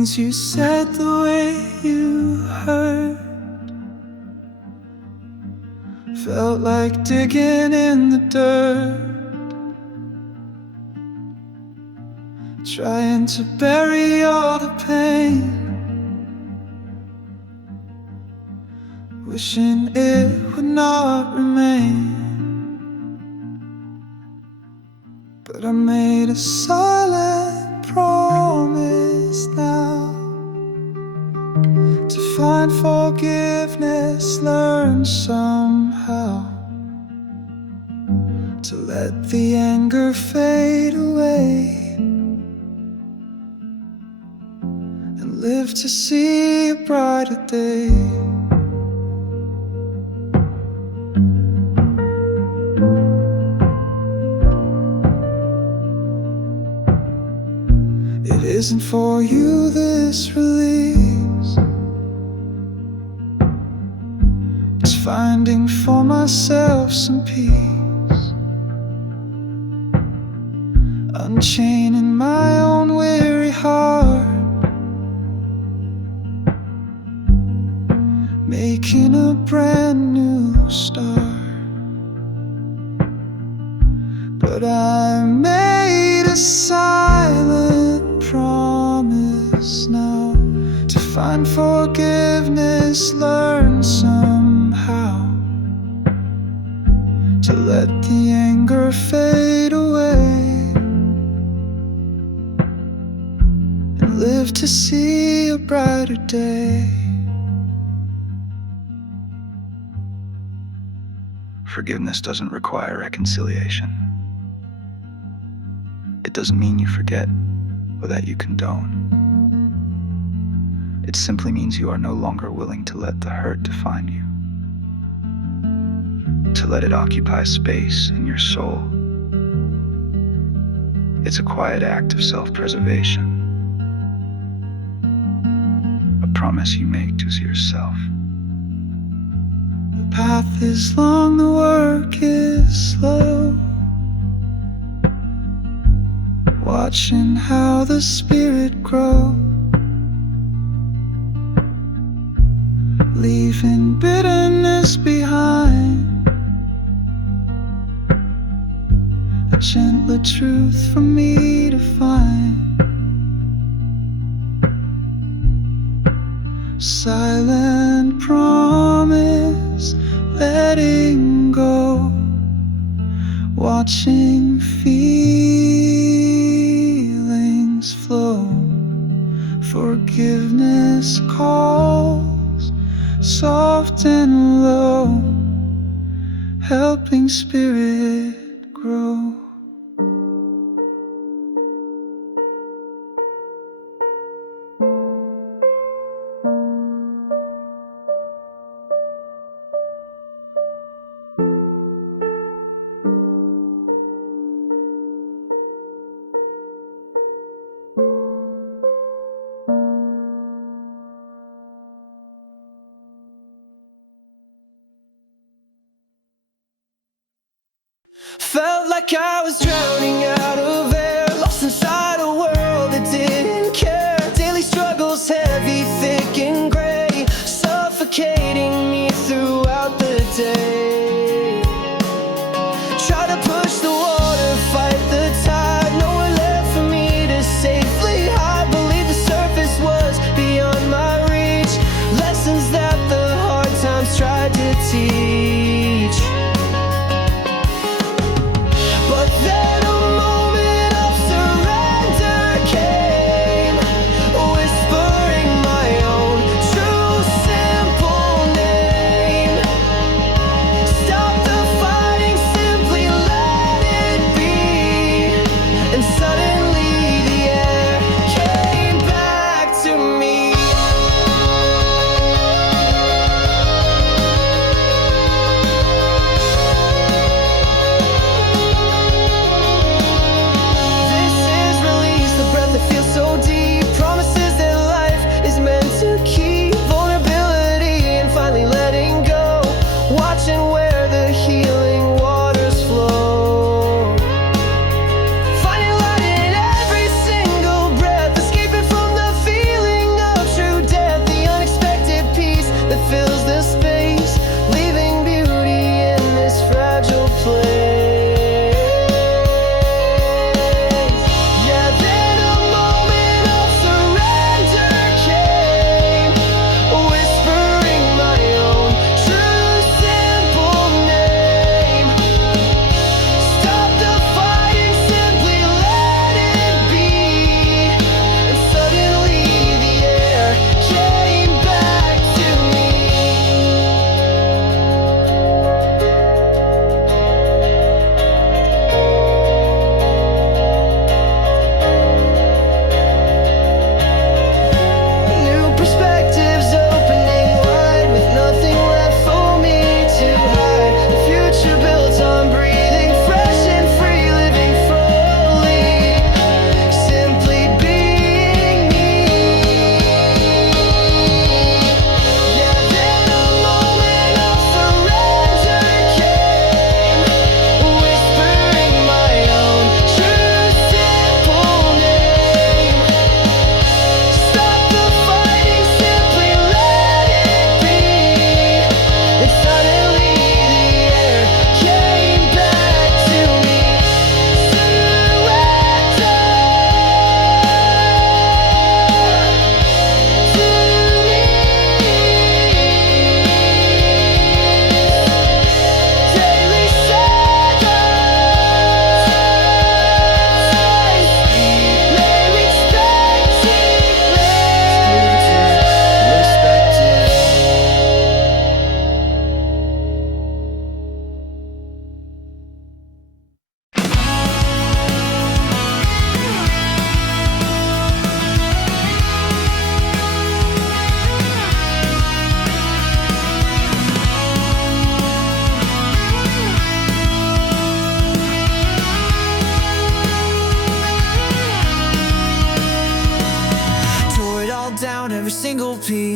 things you said, the way you hurt, felt like digging in the dirt, trying to bury all the pain, wishing it would not remain. But I made a silent promise now to find forgiveness, learn somehow to let the anger fade away and live to see a brighter day. It isn't for you, this release. It's finding for myself some peace, unchaining my own weary heart, making a brand new start. But I made a silent promise now to find forgiveness, learn somehow to let the anger fade away and live to see a brighter day. Forgiveness doesn't require reconciliation. It doesn't mean you forget or that you condone. It simply means you are no longer willing to let the hurt define you, to let it occupy space in your soul. It's a quiet act of self-preservation, a promise you make to yourself. The path is long, the work is slow, watching how the spirit grows, leaving bitterness behind, a gentler truth for me to find. Silent promise, letting go, watching feelings flow. Forgiveness calls, soft and low, helping spirit grow. Felt like I was drowning out of air, lost inside a world that didn't care. Daily struggles heavy, thick and gray, suffocating me throughout the day. Try to push the water, fight the tide, nowhere left for me to safely hide. Believe the surface was beyond my reach, lessons that the hard times tried to teach. But then a moment of surrender came, whispering my own true simple name. Stop the fighting, simply let it be. And suddenly the air came back to me.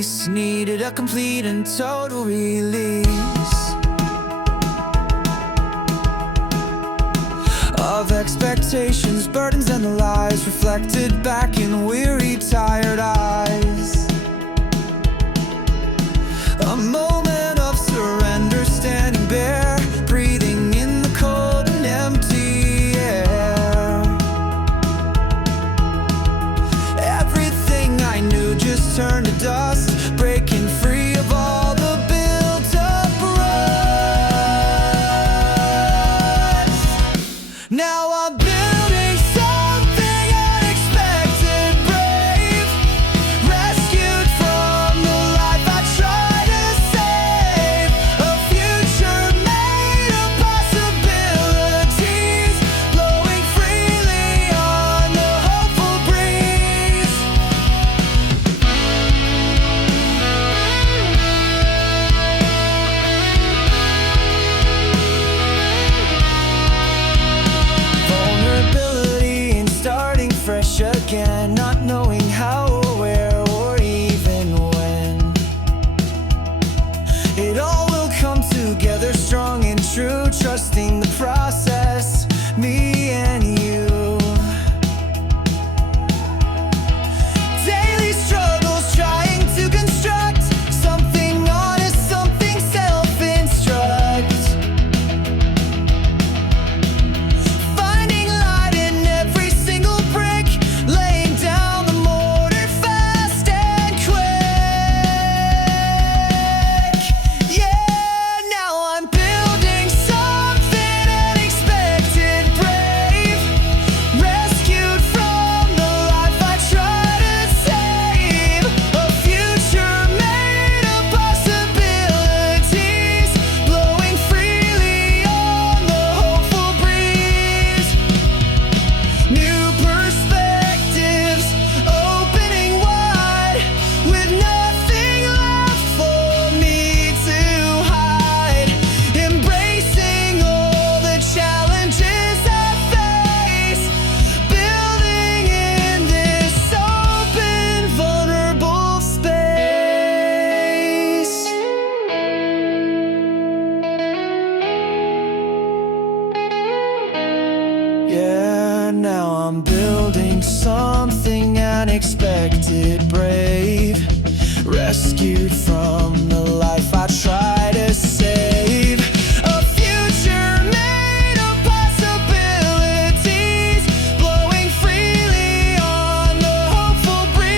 peace needed a complete and total release of expectations, burdens, and the lies reflected back in weary, tired eyes. A moment of surrender, standing bare, breathing in the cold and empty air. Everything I knew just turned to dust, breaking free of all the built-up rust. Now I'm building something unexpected, brave, rescued from the life I tried to save. A future made of possibilities, blowing freely on the hopeful breeze. Vulnerability and starting fresh again, not knowing how or where or even when. It all will come together strong and true, trusting the process, me and you. Daily struggles trying to construct something honest, something self-instruct. Finding light in every single brick, laying down the mortar fast and quick. Yeah, now I'm building something unexpected, brave, rescued from the life I tried to save. A future made of possibilities, blowing freely on the hopeful breeze. New perspectives opening wide, with nothing left for me to hide. Embracing all the challenges I face, building in this open, vulnerable space. Yeah, now I'm building something unexpected, brave, rescued from the life I try to save. A future made of possibilities, blowing freely on the hopeful breeze.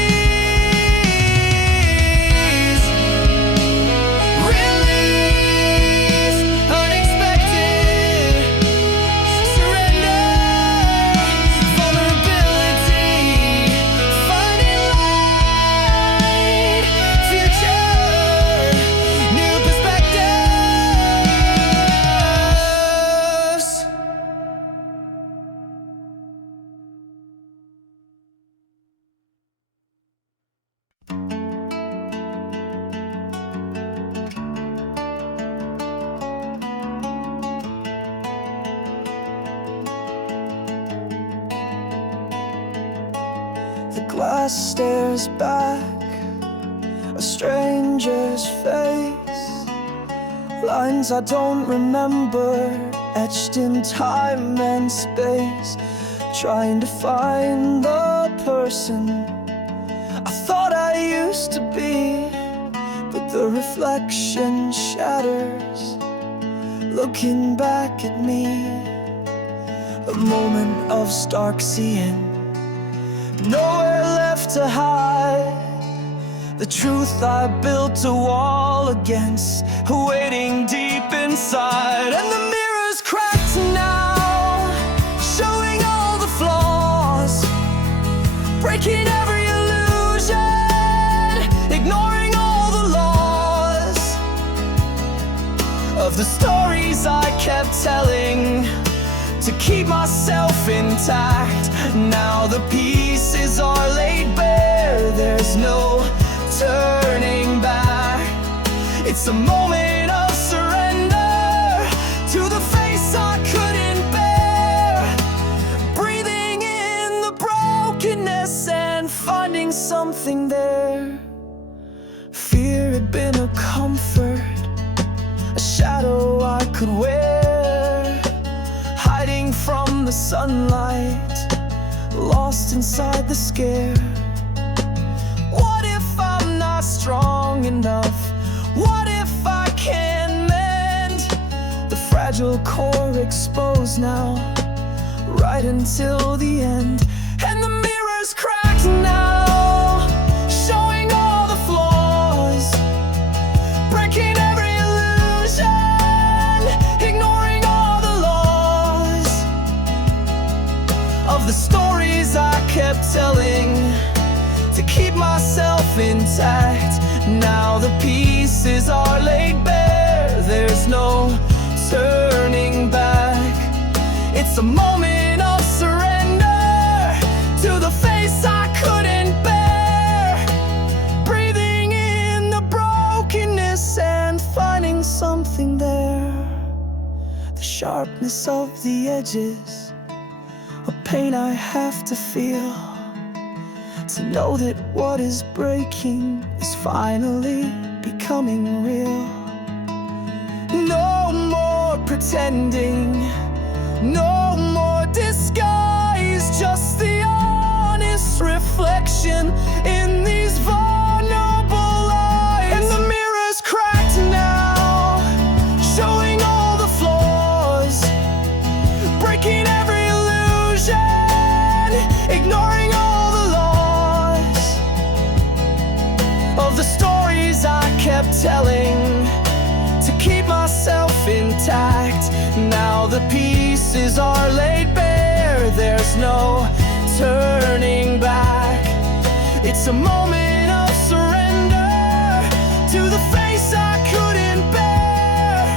Release unexpected, surrender vulnerability, finding light, future, new perspectives. The glass stares back, a stranger's face. Lines I don't remember, etched in time and space. Trying to find the person I thought I used to be, but the reflection shatters, looking back at me. A moment of stark seeing, nowhere left to hide. The truth I built a wall against, waiting deep inside. And the mirror's cracked now, showing all the flaws, breaking every illusion, ignoring all the laws of the stories I kept telling to keep myself intact. Now the pieces are laid bare, there's no turning back. It's a moment of surrender to the face I couldn't bear, breathing in the brokenness and finding something there, the sunlight, lost inside the scare. What if I'm not strong enough? What if I can't mend the fragile core exposed now, right until the end? And the mirror's cracked now, showing all the flaws, breaking every illusion, ignoring all the laws of the stories I kept telling to keep myself intact. Now the pieces are laid bare, there's no turning back. It's a moment of surrender to the face I couldn't bear, breathing in the brokenness and finding something there. The sharpness of the edges, a pain I have to feel, to know that what is breaking is finally becoming real. No more pretending, no more disguise, just the honest reflection in these vulnerable eyes. And the mirror's cracked now, showing all the flaws, breaking every illusion, ignoring all the laws of the stories I kept telling to keep myself intact. Now the pieces are laid bare, there's no turning back. It's a moment of surrender to the face I couldn't bear,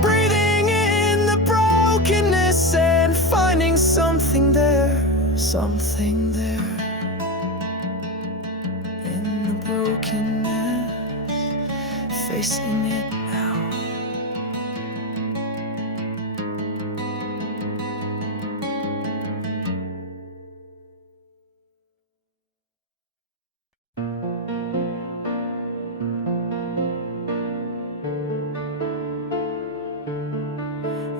breathing in the brokenness and finding something there, something there in the brokenness, facing it now.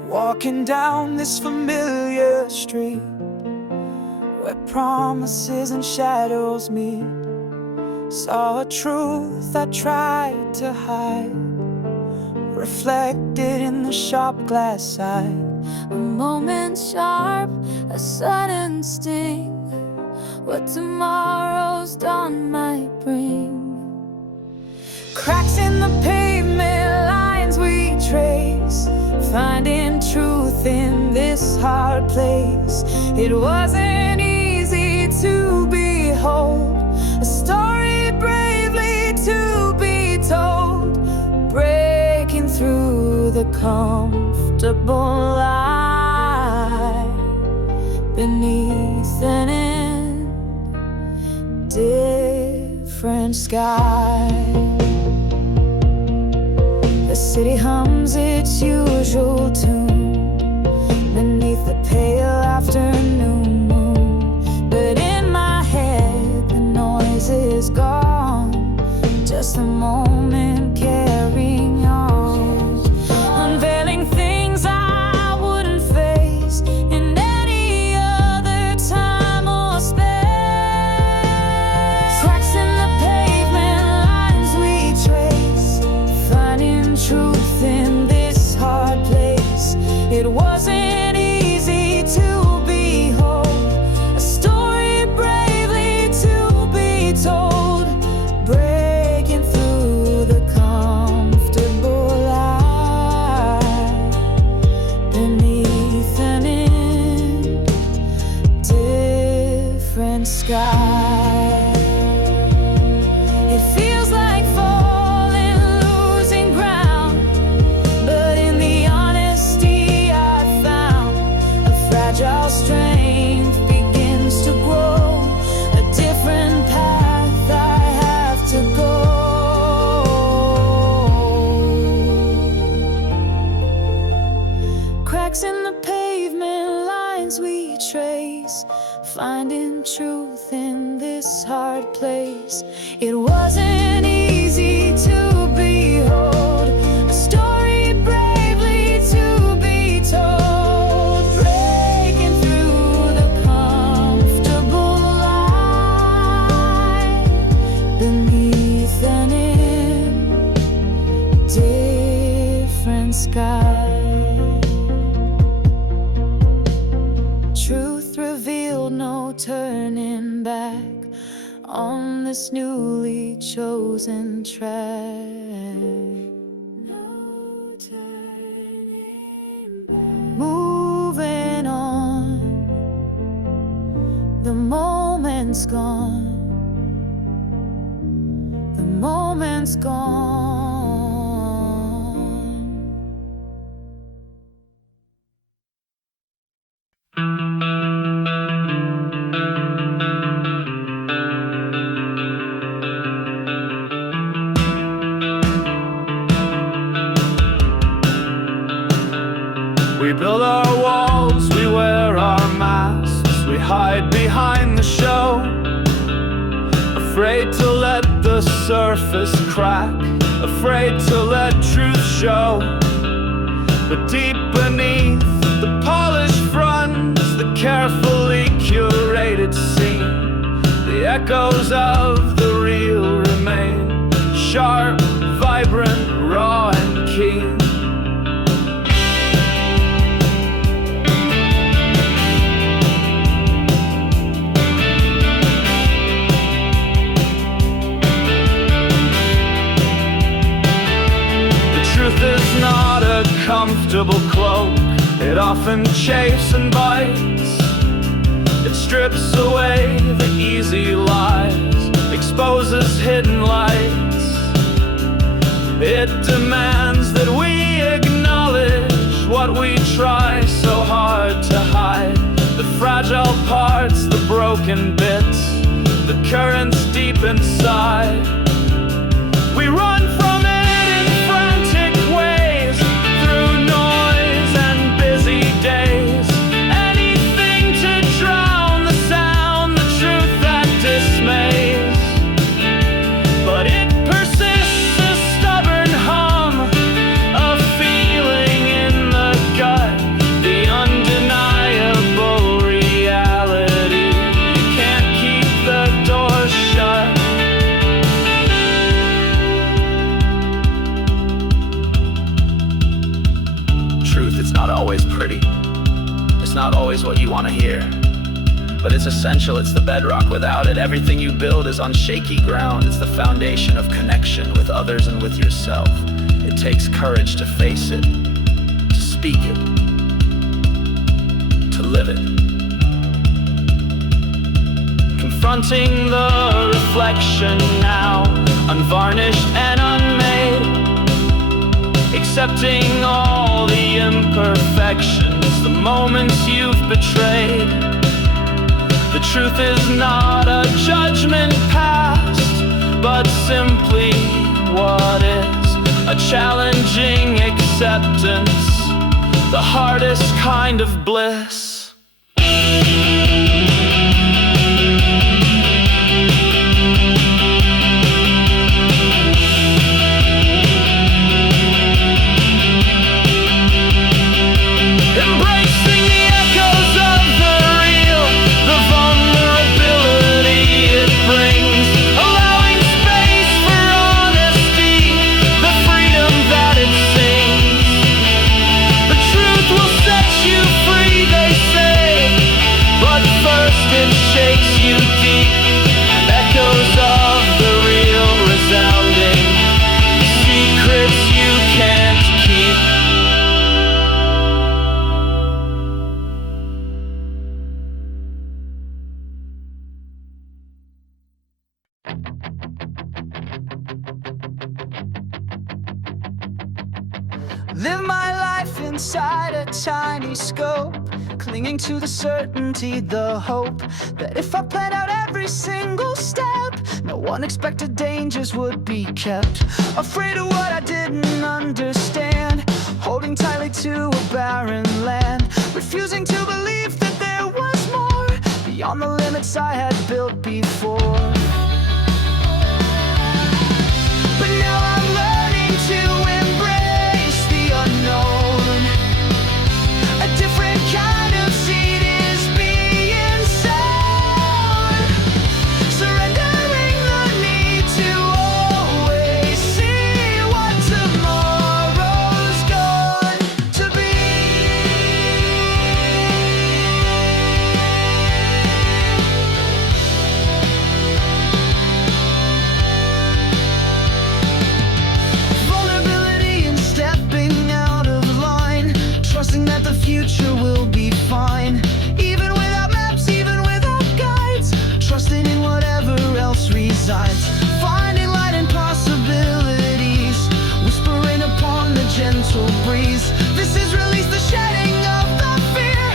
Walking down this familiar street where promises and shadows meet, saw a truth I tried to hide, reflected in the sharp glass eye. A moment sharp, a sudden sting, what tomorrow's dawn might bring. Cracks in the pavement, lines we trace, finding truth in this hard place. It wasn't easy to behold, a story bravely to be told, breaking through the comfortable lie beneath an indifferent sky. The city hums its usual tune beneath the pale afternoon moon, but in my head the noise is gone, just a moment carrying on, unveiling things I wouldn't face in any other time or space. Cracks in the pavement, lines we trace, finding truth in this hard place. It wasn't easy to behold, a story bravely to be told, breaking through the comfortable lie beneath an indifferent sky. It feels like falling, losing ground, but in the honesty I found, a fragile strength begins to grow, a different path I have to go. Cracks in the pavement, lines we trace, finding truth in this hard place. It wasn't easy to behold, a story bravely to be told, breaking sky. Truth revealed, no turning back on this newly chosen track. No turning back. Moving on, the moment's gone. The moment's gone. We build our walls, we wear our masks, we hide behind the show, afraid to let the surface crack, afraid to let truth show. But deep beneath the polished fronts, the carefully curated scene, the echoes of the real remain, sharp, vibrant, raw and keen. Is not a comfortable cloak. It often chafes and bites. It strips away the easy lies, exposes hidden lights. It demands that we acknowledge what we try so hard to hide, the fragile parts, the broken bits, the currents deep inside. We run from it in frantic ways, through noise and busy days. Anything to drown the sound, the truth that dismays. But it persists, a stubborn hum, a feeling in the gut, the undeniable reality. You can't keep the door shut. Truth, it's not always pretty. It's not always what you want to hear. But it's essential, it's the bedrock. Without it, everything you build is on shaky ground. It's the foundation of connection with others and with yourself. It takes courage to face it, to speak it, to live it. Confronting the reflection now, unvarnished and unmade. Accepting all the imperfections, the moments you've betrayed. The truth is not a judgment past, but simply what is, a challenging acceptance, the hardest kind of bliss. Embracing the echoes of the real, the vulnerability it brings, allowing space for honesty, the freedom that it sings. The truth will set you free, they say, but first it shakes you deep. Echoes of the real resounding, secrets you can't keep. Live my life inside a tiny scope, clinging to the certainty, the hope that if I planned out every single step, no unexpected dangers would be kept. Afraid of what I didn't understand, holding tightly to a barren land, refusing to believe that there was more beyond the limits I had built before. But now I'm learning to embrace the unknown. A different kind of seed is being sown, surrendering the need to always see what tomorrow's gonna breeze. This is release the shedding of the fear,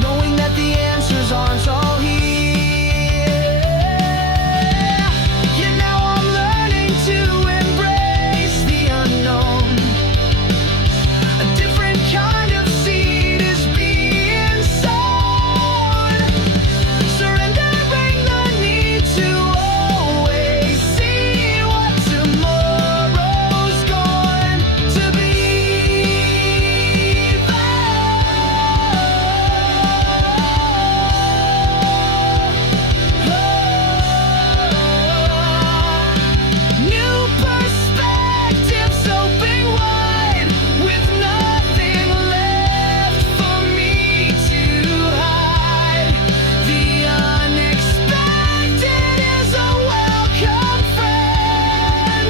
knowing that the answers aren't all here. Yeah, now I'm learning to embrace the unknown. A different kind of seed is being sown, surrendering the need to always see what tomorrow's going to be. New perspectives open wide, with nothing left for me to hide. The unexpected is a welcome friend,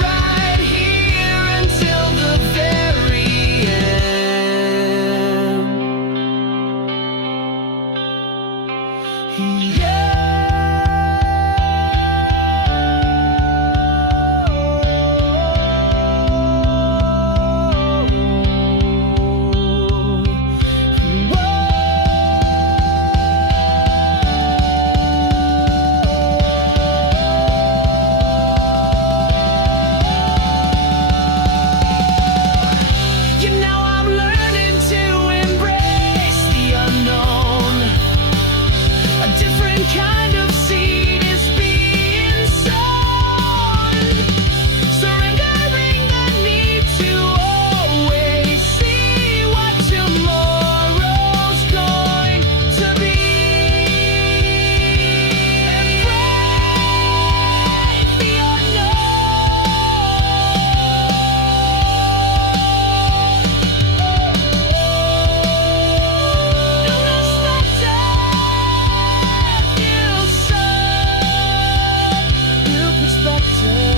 right here until the very end. Yeah, now I'm learning to embrace the unknown. A different kind of seed is being sown, surrendering the need to always see what tomorrow's going to be. Embrace the new perspective.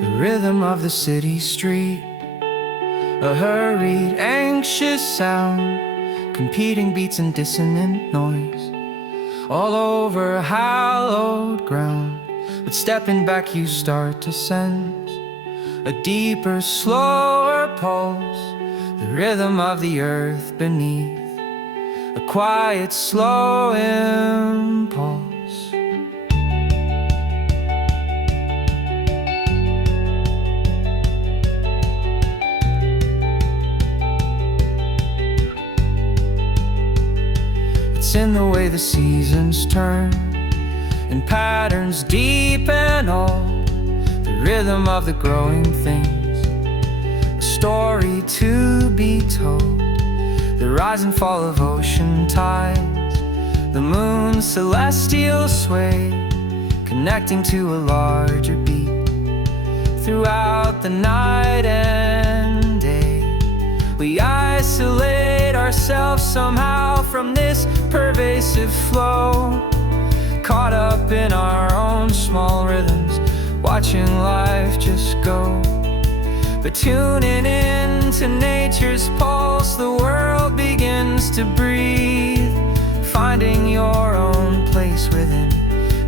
The rhythm of the city street, a hurried, anxious sound, competing beats and dissonant noise, all over hallowed ground. But stepping back you start to sense a deeper, slower pulse, the rhythm of the earth beneath, a quiet, slow impulse. It's in the way the seasons turn, in patterns deep and old, the rhythm of the growing things, a story to be told, the rise and fall of ocean tides, the moon's celestial sway, connecting to a larger beat throughout the night and day. We isolate ourselves somehow from this pervasive flow, caught up in our own small rhythms, watching life just go. But tuning in to nature's pulse, the world begins to breathe, finding your own place within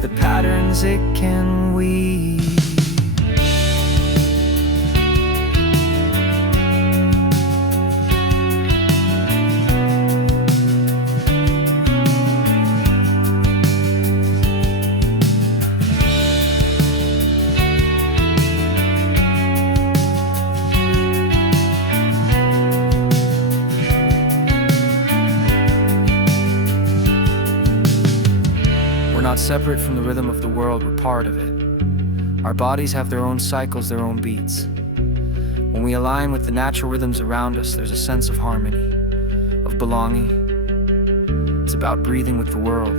the patterns it can weave. We're not separate from the rhythm of the world, we're part of it. Our bodies have their own cycles, their own beats. When we align with the natural rhythms around us, there's a sense of harmony, of belonging. It's about breathing with the world,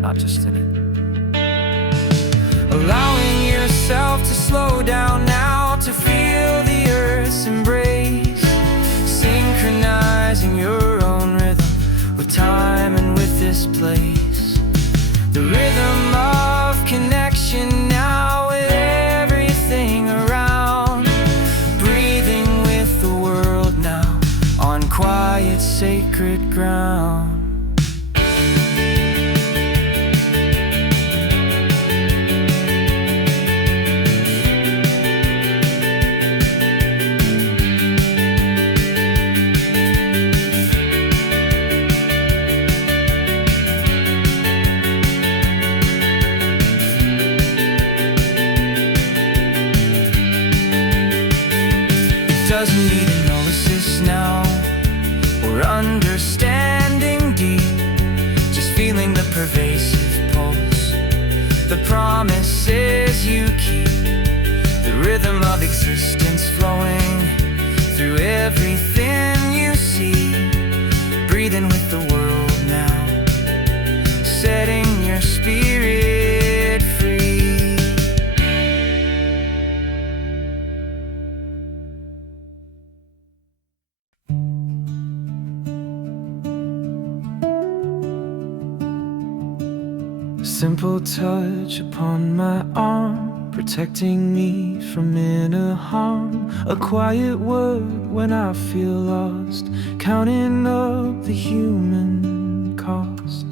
not just in it. Allowing yourself to slow down now, to feel the earth's embrace, synchronizing your own rhythm with time and with this place. The rhythm of connection now with everything around. sacred ground. Doesn't need analysis now or understanding deep, just feeling the pervasive pulse, the promises you keep, the rhythm of existence flowing through everything you see, breathing with the world now, setting your spirit free. Simple touch upon my arm, protecting me from inner harm. A quiet word when I feel lost, counting up the human cost.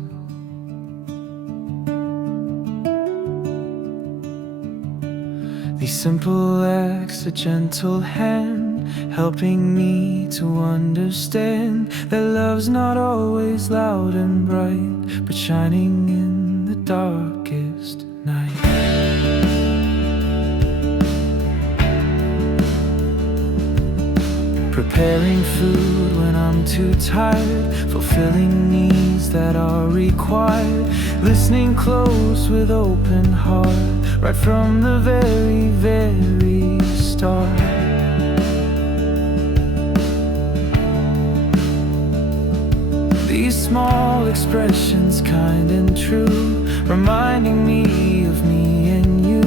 These simple acts, a gentle hand, helping me to understand that love's not always loud and bright, but shining in the darkest night. Preparing food when I'm too tired, fulfilling needs that are required, listening close with open heart, right from the very, very start. These small expressions, kind and true, reminding me of me and you,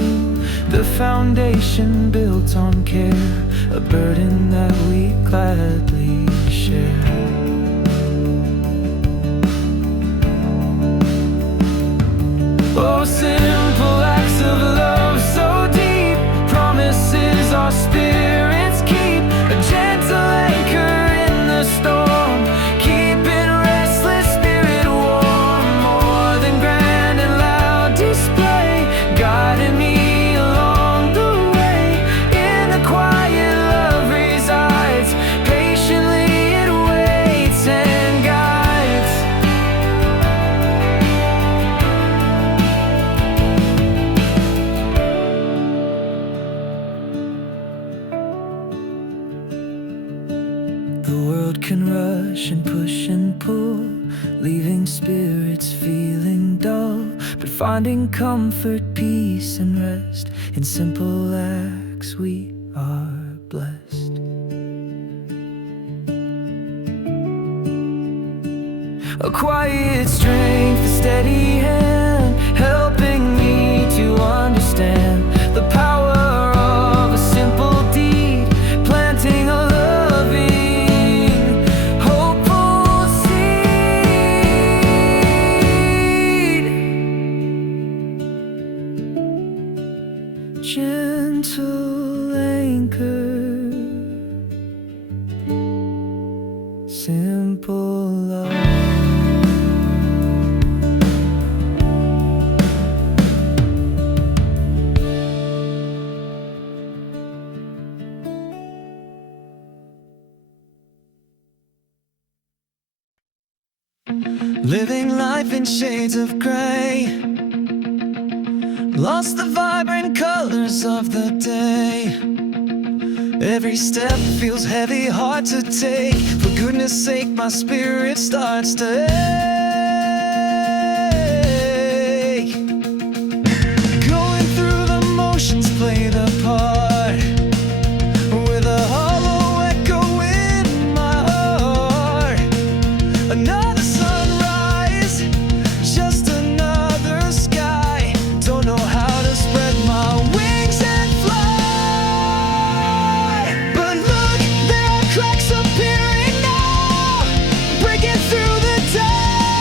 the foundation built on care, a burden that we gladly share. Oh, simple acts of love so deep, promises our spirits keep, a gentle anchor in the storm, keeping restless spirit warm, more than grand and loud display, guiding me along the way. In the quiet love resides, patiently it waits and guides. The world can rush and push and pull, leaving spirits feeling dull, but finding comfort, peace and rest in simple acts, we are blessed. A quiet strength, a steady hand, helping me to understand the power of a simple deed, planting a loving, hopeful seed. Gentle anchor, simple love. Living life in shades of gray, lost the vibrant colors of the day. Every step feels heavy, hard to take. For goodness sake, my spirit starts to ache. Going through the motions, play the part, with a hollow echo in my heart. Another sunrise, just another sky. Don't know how to spread my wings and fly. But look, there are cracks appearing now, breaking through the dark.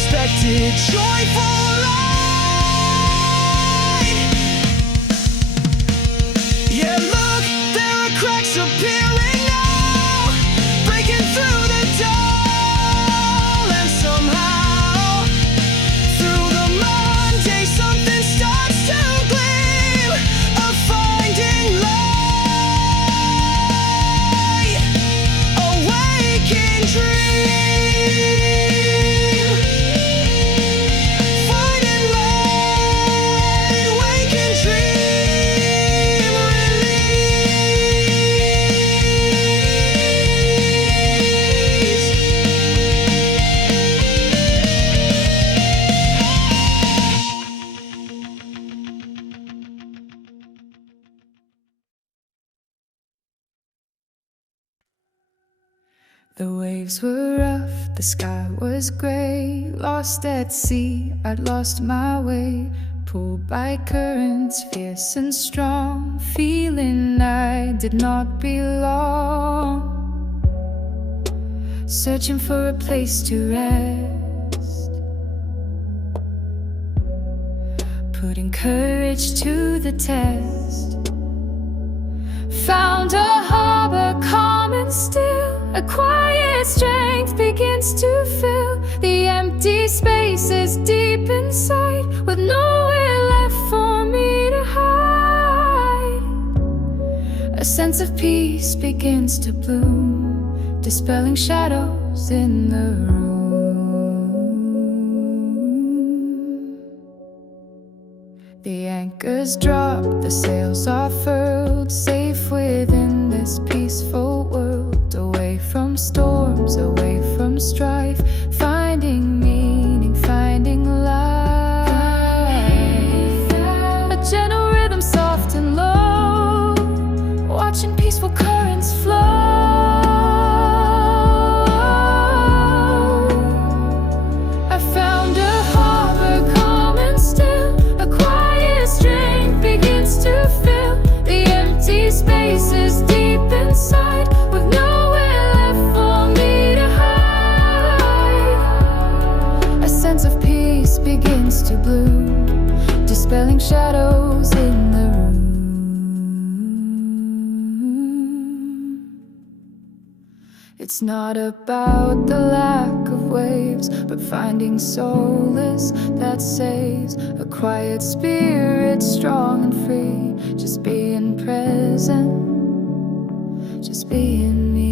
unexpected, joyful ride. Yeah, look, there are cracks appearing now, breaking through the dull, and somehow through the Monday something starts to gleam, of finding light, a waking dream, finding light, waking dream, The waves were rough, the sky was gray. Lost at sea, I'd lost my way. Pulled by currents fierce and strong, feeling I did not belong. Searching for a place to rest, putting courage to the test. Found a harbor calm and still, a quiet strength begins to fill the empty spaces deep inside, with nowhere left for me to hide. A sense of peace begins to bloom, dispelling shadows in the room. The anchors drop, the sails are furled, safe within this peaceful world, away from storms, away from strife, finding meaning, finding life. A gentle rhythm, soft and low, watching peaceful currents flow. I found a harbor calm and still, a quiet strength begins to fill the empty spaces deep inside, with nowhere left for me to hide. A sense of peace begins to bloom, dispelling shadows in the room. It's not about the lack of waves, but finding solace that saves. A quiet spirit, strong and free, just being present, just being me.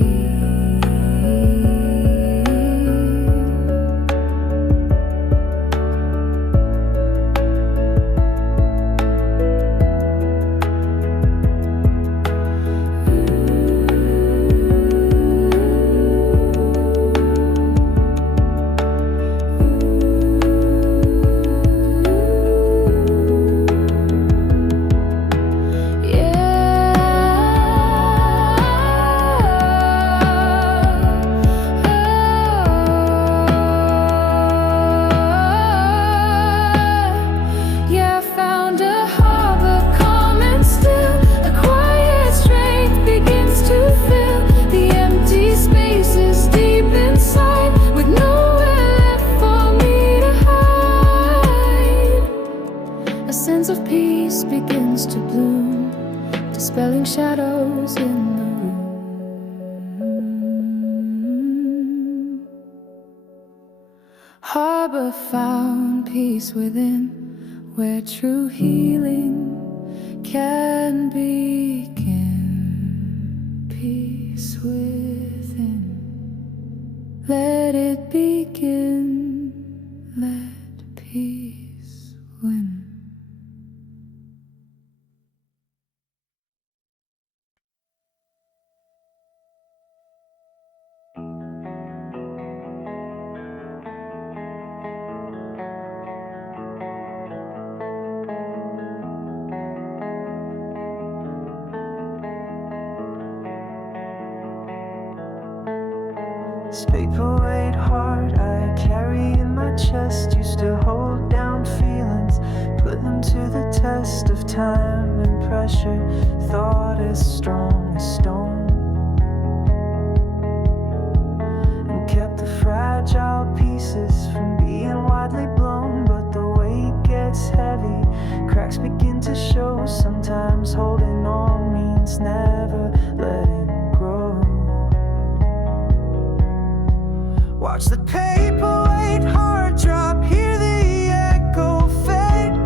Of peace begins to bloom, dispelling shadows in the room. Harbor found peace within, where true healing can begin. Peace within, let it begin, let peace win. This paperweight heart I carry in my chest used to hold down feelings, put them to the test of time and pressure. Thought as strong as stone, and kept the fragile pieces from being silence, never letting grow. Watch the paperweight heart drop, hear the echo fade,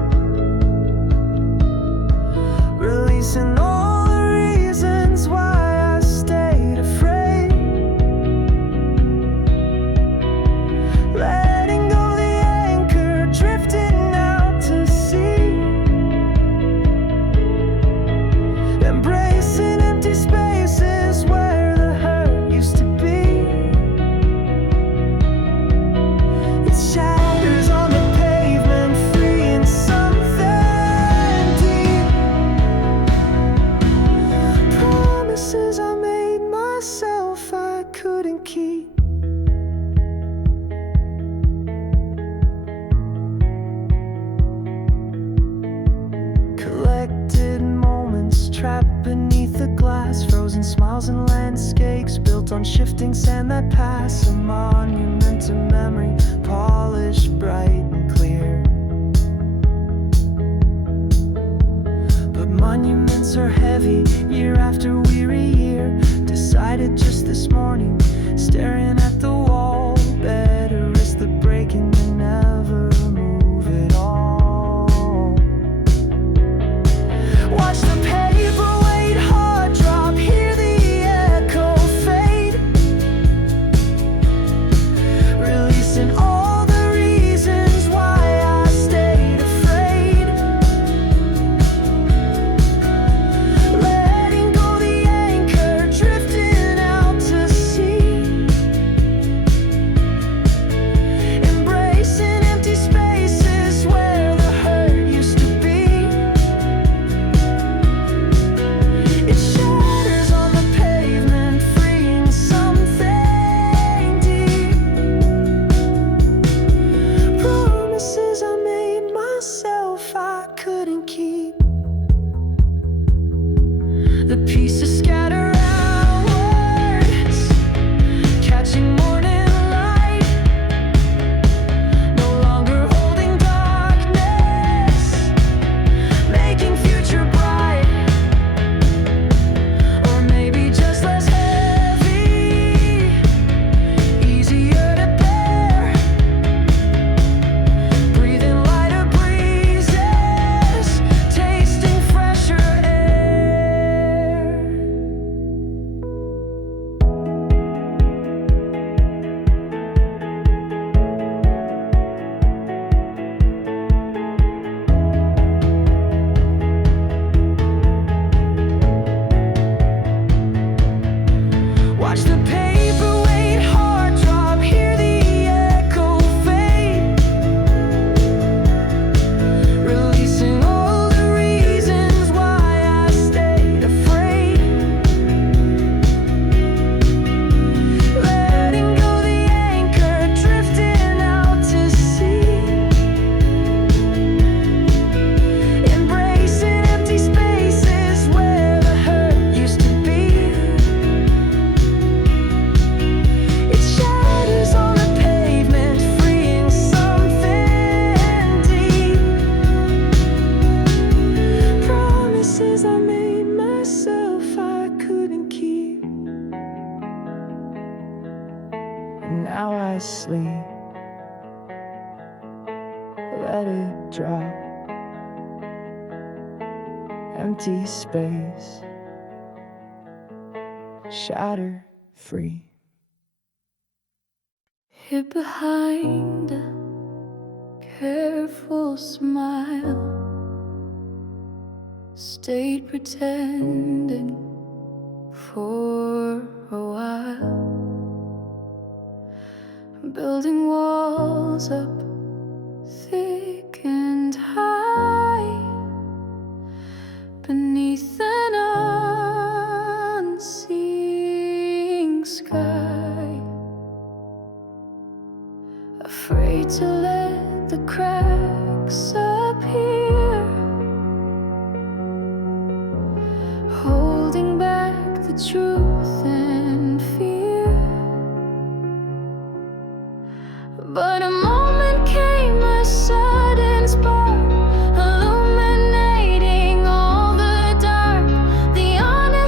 releasing all the reasons why I stayed afraid. Letting go the anchor, drifting out to sea, embracing empty spaces where the hurt used to be. It shatters on the pavement, freeing something deep. Promises I made myself I couldn't keep. Collected moments trapped beneath the glass, frozen smiles and landscapes built on shifting sand that pass. A monument to memory, polished bright and clear. But monuments are heavy, year after weary year. Decided just this morning, staring at the wall, better risk the breaking than never move at all. Watch the paperweight heart drop, hear the echo fade, releasing all the reasons why I stayed afraid. Letting go the anchor, drifting out to sea, embracing empty spaces where the hurt used to be. It shatters on the pavement, freeing something deep. Promises I made myself I couldn't keep. The pieces scatter outwards, catching morning light, no longer holding darkness, making future bright. Or maybe just less heavy, easier to bear, breathing lighter breezes, tasting fresher air. Watch the paperweight heart drop, hear the echo fade, releasing all the reasons why I stayed afraid. Letting go the anchor, drifting out to sea, embracing empty spaces where the hurt used to be. It shatters on the pavement, freeing something deep. Promises I made myself I couldn't keep. And now I sleep, let it drop. Empty space, shatter free. Hid behind a careful smile, stayed pretending for a while, building walls up thick and high beneath an unseeing sky. Afraid to let the cracks appear, holding back the truth and fear. But a moment came, a sudden spark, illuminating all the dark. The honest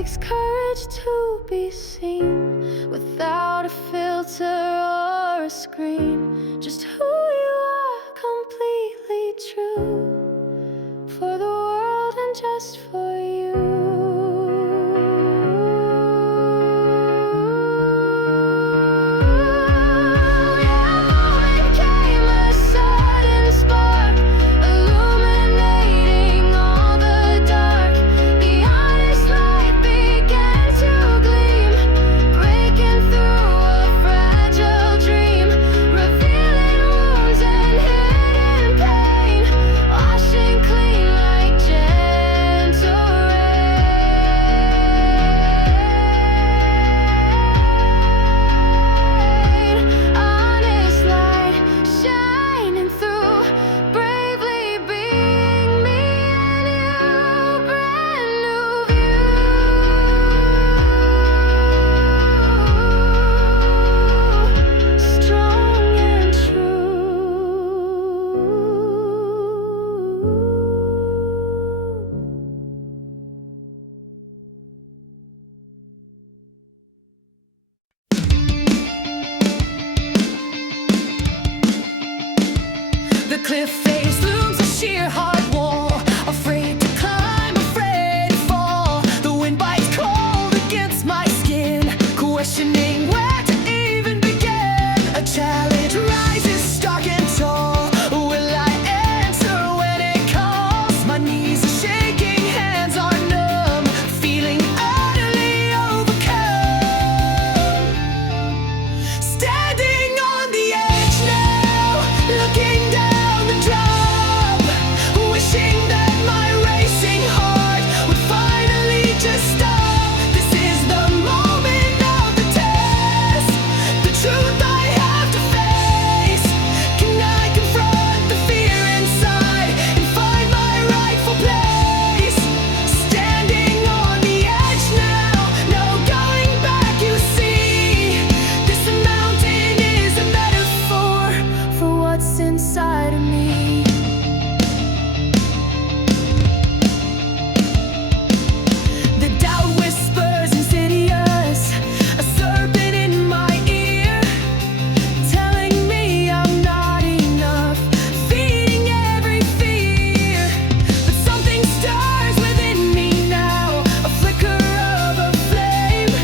takes courage to be seen, without a filter or a screen. Just who you are, completely true, for the world and just for you. The cliff face looms a sheer hard wall, afraid to climb, afraid to fall. The wind bites cold against my skin, questioning where to even begin. A challenge rises stark and tall. Will I answer when it calls? My knees are shaking, hands are numb, feeling utterly overcome. Standing on the edge now, looking down the drop, wishing that my racing heart would finally just stop. This is the moment of the test, the truth I have to face. Can I confront the fear inside and find my rightful place? Standing on the edge now, no going back, you see. This mountain is a metaphor for what's inside of me. The doubt whispers insidious, a serpent in my ear, telling me I'm not enough, feeding every fear. But something stirs within me now, a flicker of a flame,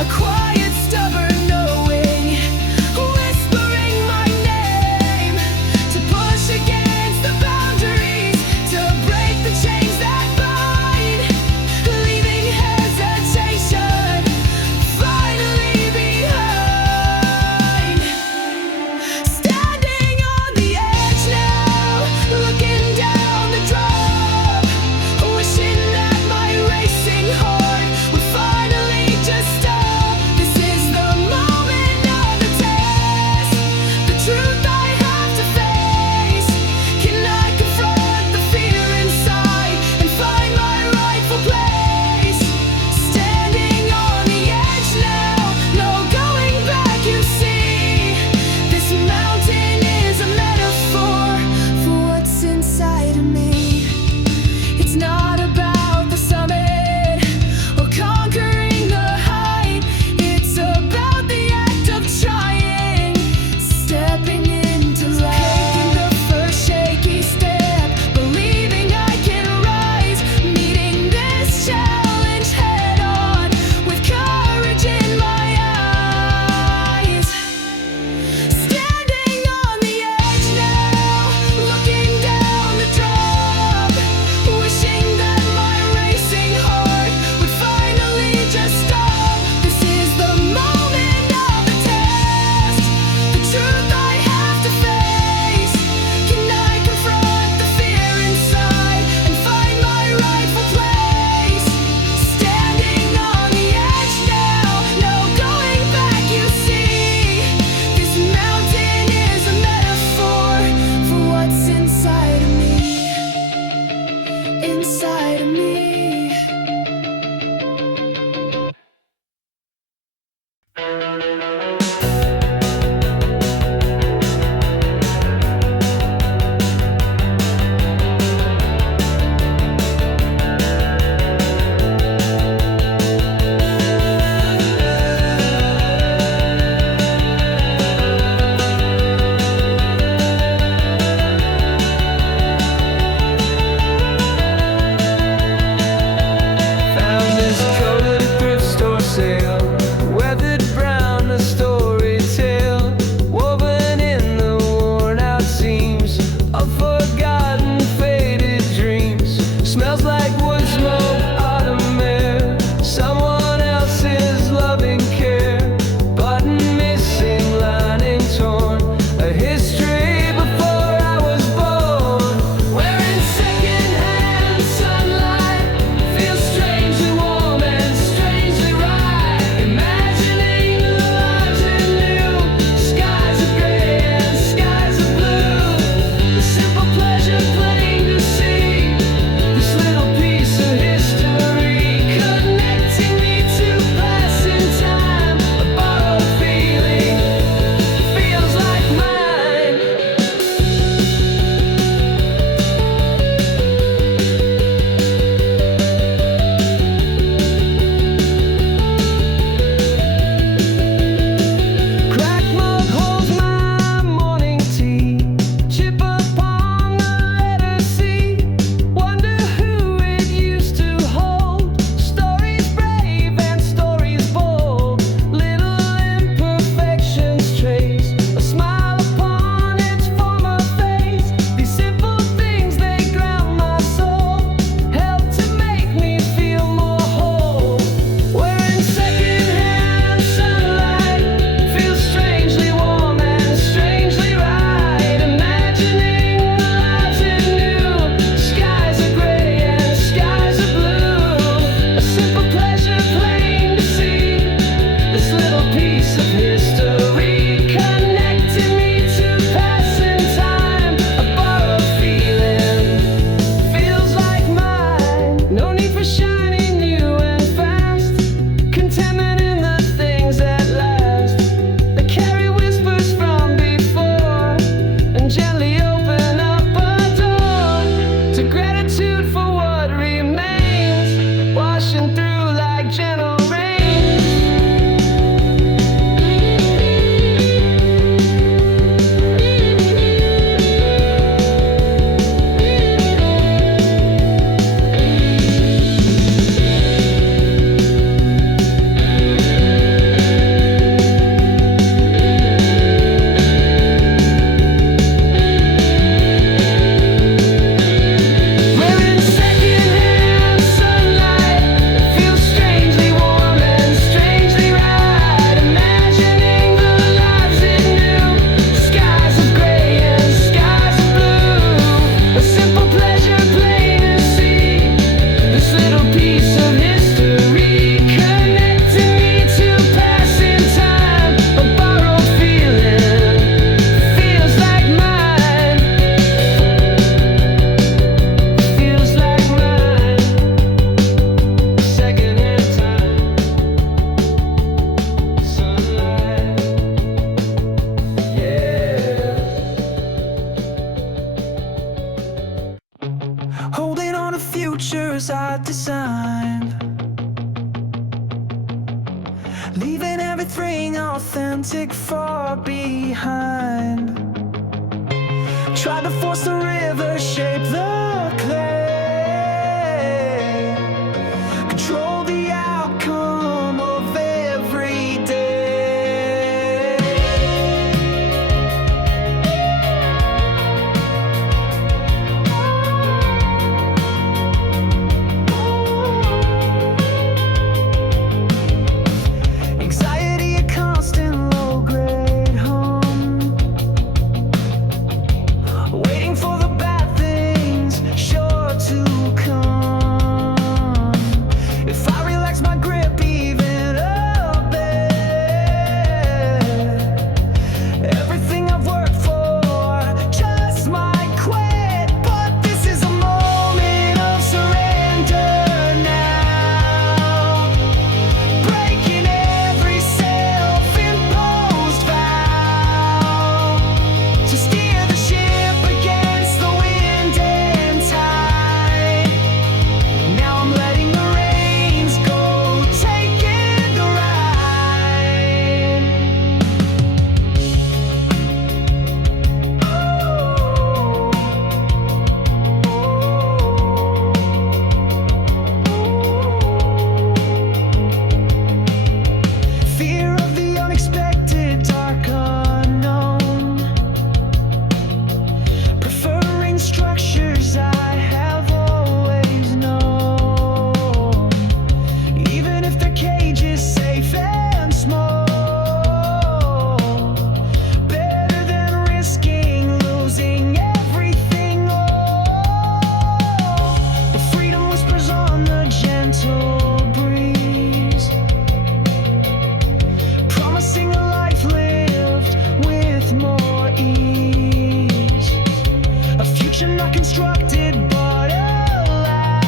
a quiet, stubborn knowing, whispering my name, to push against the boundaries, to break the chains that bind, leaving hesitation finally behind. Standing on the edge now, looking down the drop, wishing that my racing heart would finally just stop. This is the moment of the test, the truth I have to face. Can I confront the fear inside and find my rightful place? Standing on the edge now, no going back, you see. This mountain is a metaphor for what's inside of me. It's not about the summit or conquering the height. It's about the act of trying, stepping into light. Taking the first shaky step, believing I can rise, meeting this challenge head on with courage in my eyes. Standing on the edge now, looking down the drop, wishing that my racing heart would finally just stop. This is the moment of the test, the truth I have to face. Can I confront the fear inside and find my rightful place? Standing on the edge now, no going back, you see. This mountain is a metaphor for what's inside of me, inside of me. colors I designed, leaving everything authentic far behind. Tried to force the river, shape the clay, control the outcome of every day. Anxiety, a constant low-grade hum, waiting for the bad things sure to come. If I relax my grip even a bit, everything I've worked for just might quit. But this is a moment of surrender now, breaking every self-imposed vow to steer the ship against the wind and tide. Now I'm letting the reins go, taking the ride. Fear of the unexpected, dark unknown, preferring structures I have always known, even if the cage is safe and small. Better than risking losing everything all. The freedom whispers on the gentle breeze, promising a life lived with more ease, a future not constructed but allowed,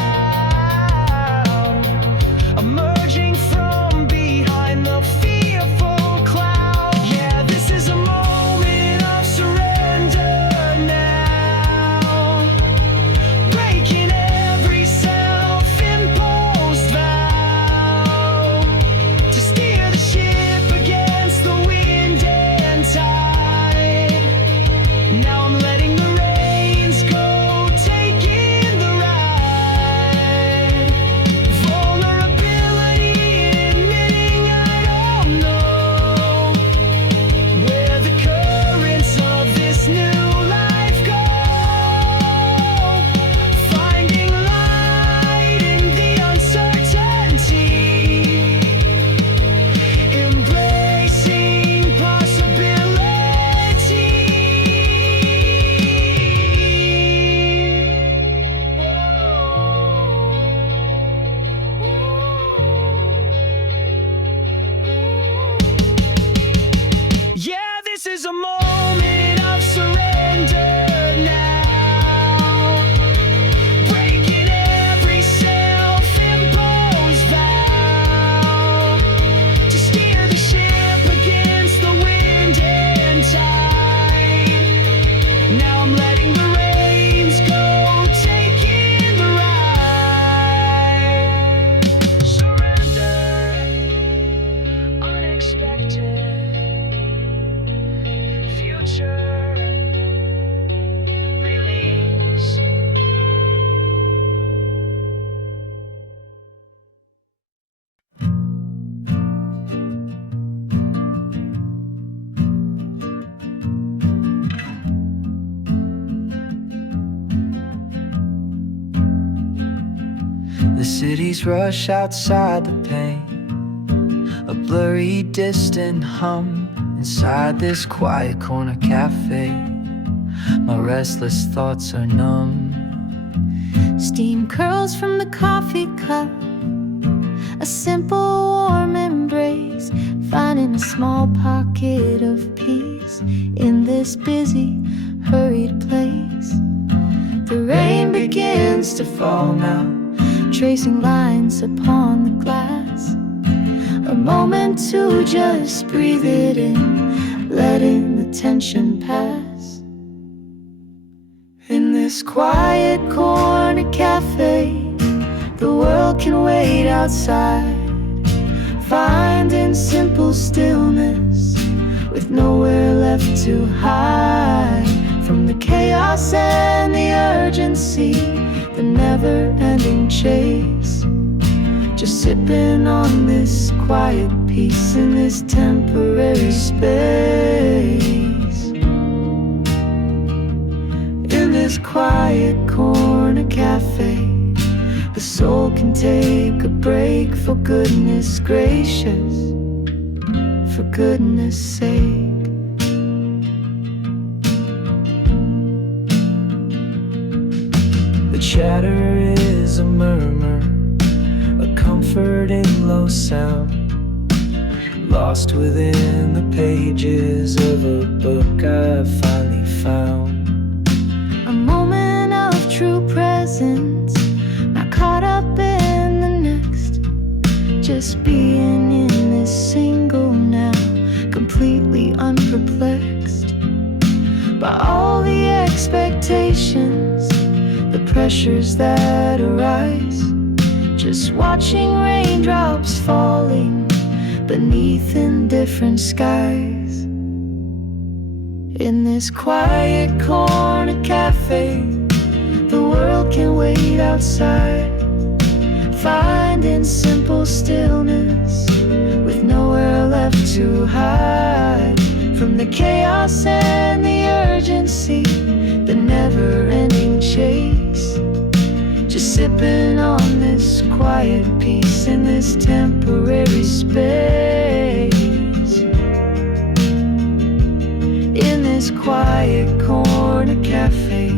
emerging from behind the fearful cloud. Yeah, this is a moment of surrender now, breaking every self-imposed vow to steer the ship against the wind and tide. Now I'm letting the reins go, taking the ride. Vulnerability, admitting I don't know where the currents of this new life go. Finding light in the uncertainty, embracing possibility. Yeah, this is a moment of surrender now, breaking every self-imposed vow to steer the ship against the wind and tide. Now I'm letting the reins go, taking the ride. Surrender, unexpected future release. The city's rush outside the pain, a blurry distant hum inside this quiet corner cafe. My restless thoughts are numb. Steam curls from the coffee cup, a simple warm embrace, finding a small pocket of peace in this busy, hurried place. The rain begins to fall now, tracing lines upon the glass. A moment to just breathe it in, letting the tension pass. In this quiet corner cafe, world can wait outside, finding simple stillness with nowhere left to hide from the chaos and the urgency, the never-ending chase. Just sipping on this quiet peace in this temporary space. In this quiet corner cafe, the soul can take a break. For goodness gracious, for goodness sake. The chatter is a murmur, a comforting low sound, lost within the pages of a book I finally found. A moment of true presence, not caught up in the next, just being in this single now, completely unperplexed by all the expectations, the pressures that arise. Just watching raindrops falling beneath indifferent skies. In this quiet corner cafe, the world can wait outside, finding simple stillness with nowhere left to hide from the chaos and the urgency, the never-ending chase. Just sipping on this quiet peace in this temporary space. In this quiet corner cafe,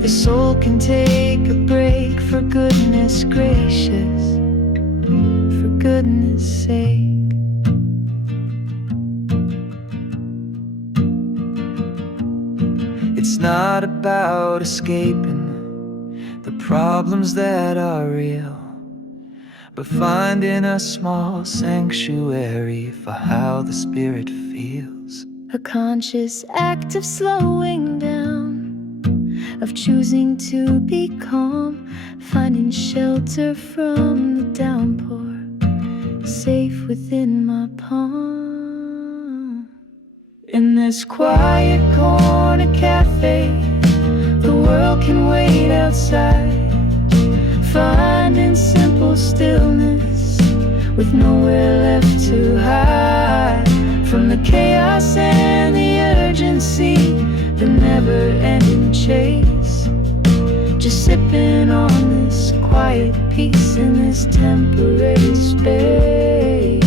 the soul can take a break. For goodness gracious, for goodness sake. It's not about escaping the problems that are real, but finding a small sanctuary for how the spirit feels. A conscious act of slowing down, of choosing to be calm, finding shelter from the downpour, safe within my palm. In this quiet corner cafe, the world can wait outside, finding simple stillness with nowhere left to hide from the chaos and the urgency, the never-ending chase. Just sipping on this quiet peace in this temporary space.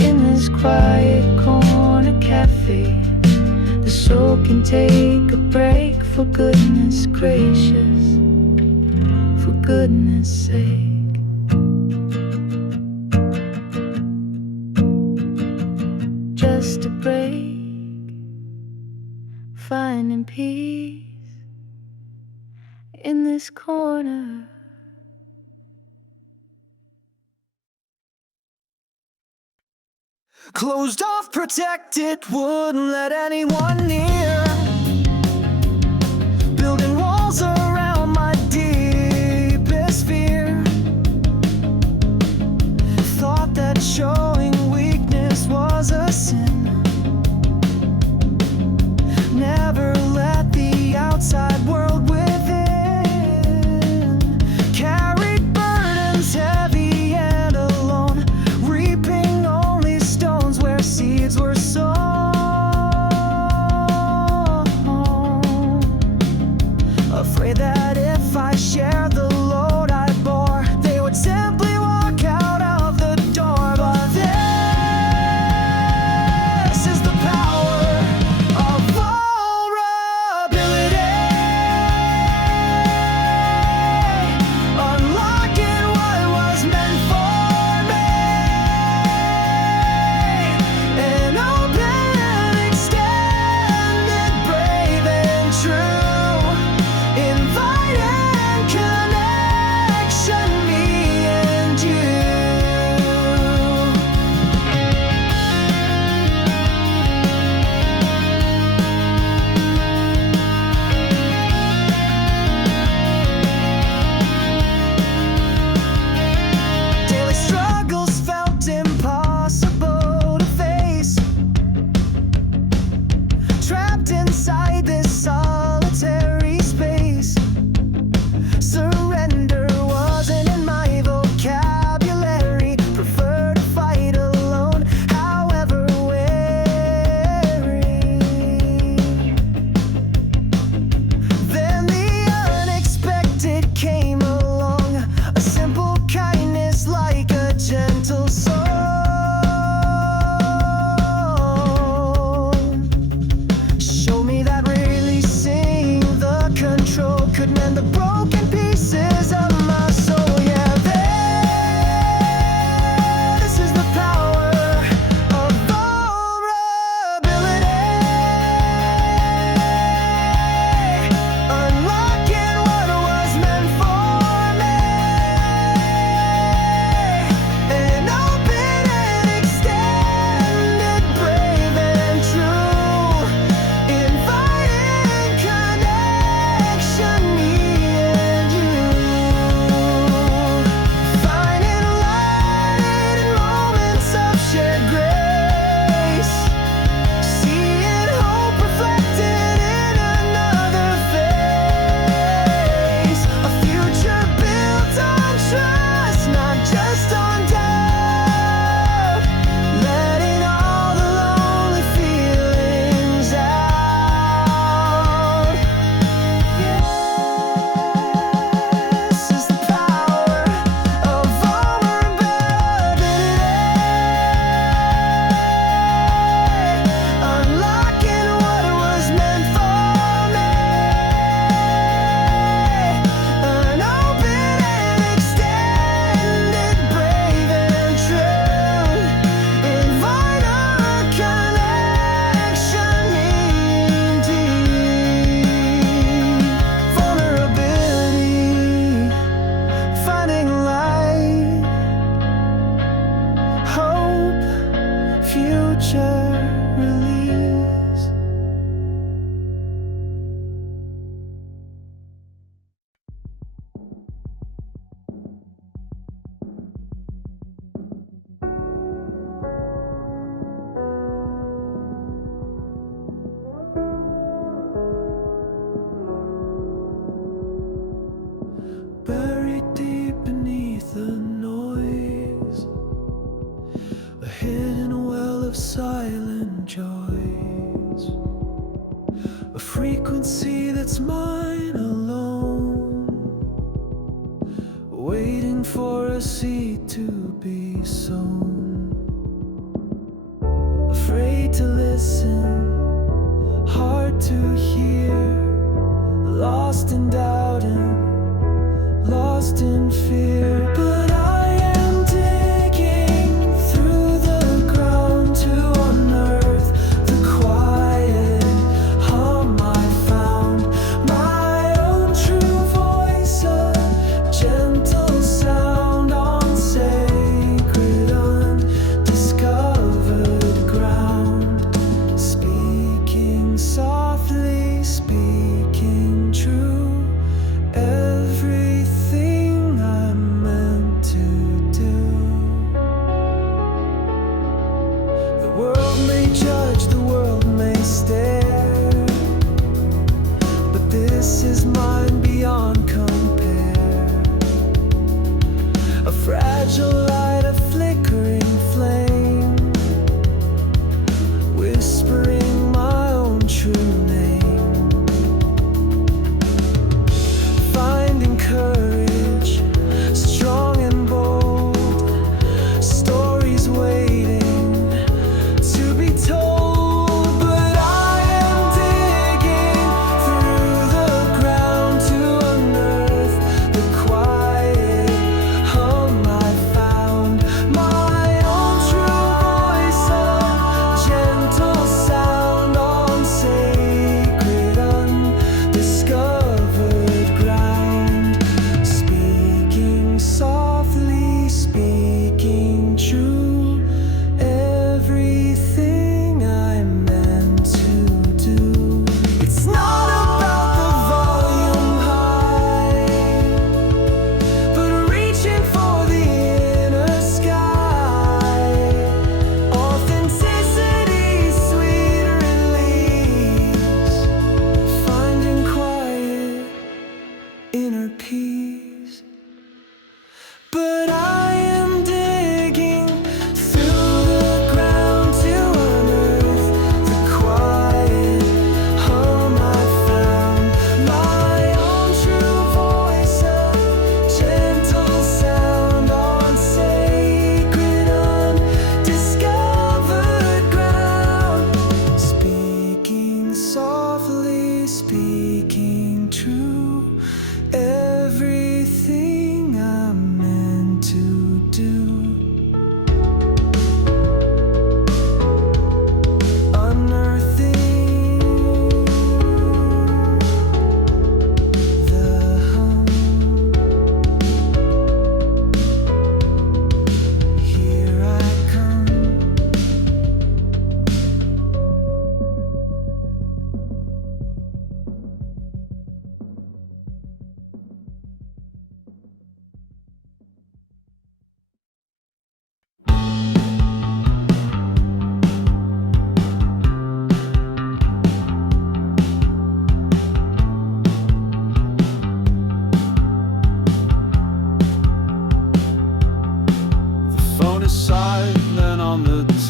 In this quiet corner cafe, the soul can take a break. For goodness gracious, for goodness sake. Just a break, finding peace in this corner. Closed off, protected, wouldn't let anyone near, building walls around my deepest fear. Thought that showing weakness was a sin. Never let the outside world within. Carried burdens heavy and alone, reaping only stones where seeds were sown. Afraid that if I shared the load I bore, they would simply walk out of the door. But this is the power of vulnerability, unlocking what was meant for me, an open, extended, brave and true, inviting and the broken pieces of my soul. Yeah, this is the power of vulnerability. Unlocking what was meant for me, and open and extended, brave and true, inviting connection, me and you. Finding light in moments of shared grace, seeing hope reflected in another face. A future built on trust, not just on doubt. Letting all the lonely feelings out. This is the power of vulnerability. Unlocking what was meant for me, an open and extended, brave and true, invite a connection, mean deep. Vulnerability, finding light, hope, future release. Buried deep beneath the noise, a hidden well of silent joys, a frequency that's mine alone, waiting for a seed to be sown. Afraid to listen, hard to hear, lost in doubt and lost in fear. But I am digging through the ground to unearth the quiet hum I found. My own true voice, a gentle sound on sacred undiscovered ground. Speaking softly, speaking true, everything I'm meant to do. The world may judge, the world may stare, but this is mine beyond compare. A fragile light, a flickering flame, whispering my own true name. Finding courage, strong and bold, stories waiting to be told. But I am digging through the ground to unearth the quiet hum I found. My own true voice, a gentle sound on sacred undiscovered ground. Speaking softly, speaking true, everything I'm meant to do. It's not about the volume high, but reaching for the inner sky. Authenticity, sweet release, finding quiet, inner peace. But I am digging through the ground to unearth the quiet hum I found. My own true voice, a gentle sound on sacred undiscovered ground. Speaking softly, speaking true,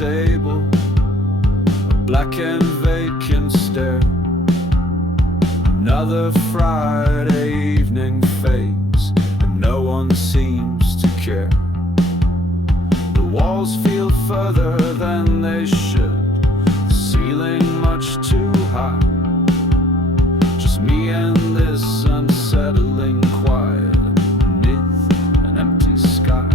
table, a black and vacant stare. Another Friday evening fades, and no one seems to care. The walls feel further than they should, the ceiling much too high. Just me and this unsettling quiet beneath an empty sky.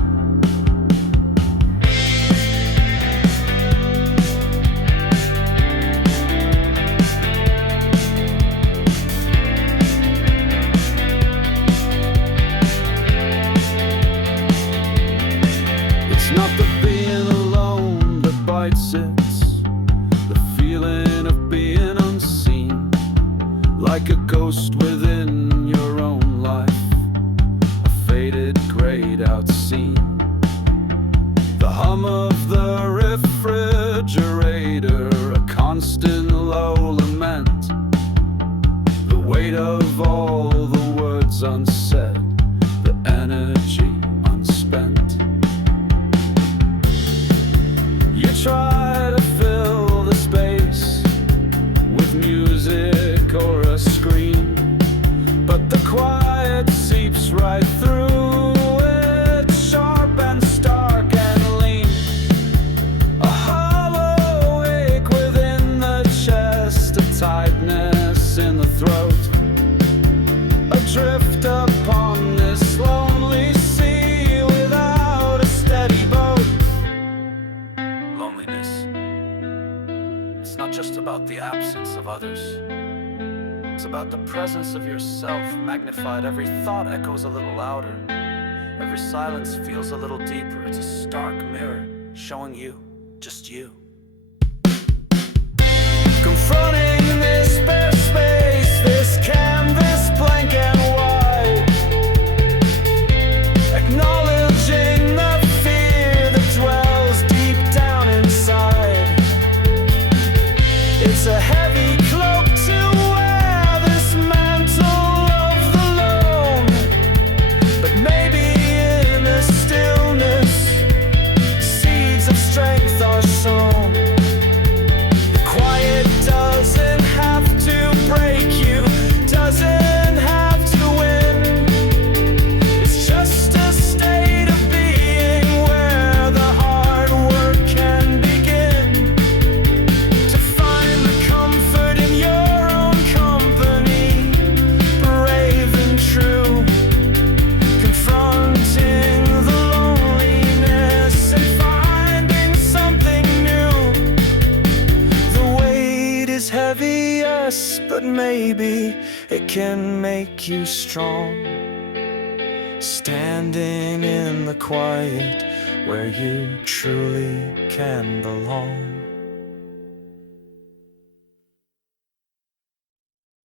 It's not the being alone that bites, it's the feeling of being unseen, like a ghost within your own life, a faded grayed out scene. The hum of the refrigerator, a constant low lament, the weight of all the words unsaid, the energy unspent. You try to fill the space with music or a screen, but the quiet seeps right through it, sharp and stark and lean. A hollow ache within the chest, a tightness in the throat, adrift upon this lonely sea without a steady boat. Loneliness, it's not just about the absence of others. It's about the presence of yourself magnified. Every thought echoes a little louder. Every silence feels a little deeper. It's a stark mirror showing you, just you. Confronting this bare space, this canvas blank and white, acknowledging the fear that dwells deep down inside. It's a heavy cloak to wear, this mantle of the lone, but maybe in the stillness, seeds of strength are sown. The quiet doesn't have to break you, doesn't have to win. It's just a state of being where the hard work can begin. To find the comfort in your own company, brave and true, confronting the loneliness and finding something new. The weight is heavy, yes, but maybe it can make you strong. Standing in the quiet where you truly can belong.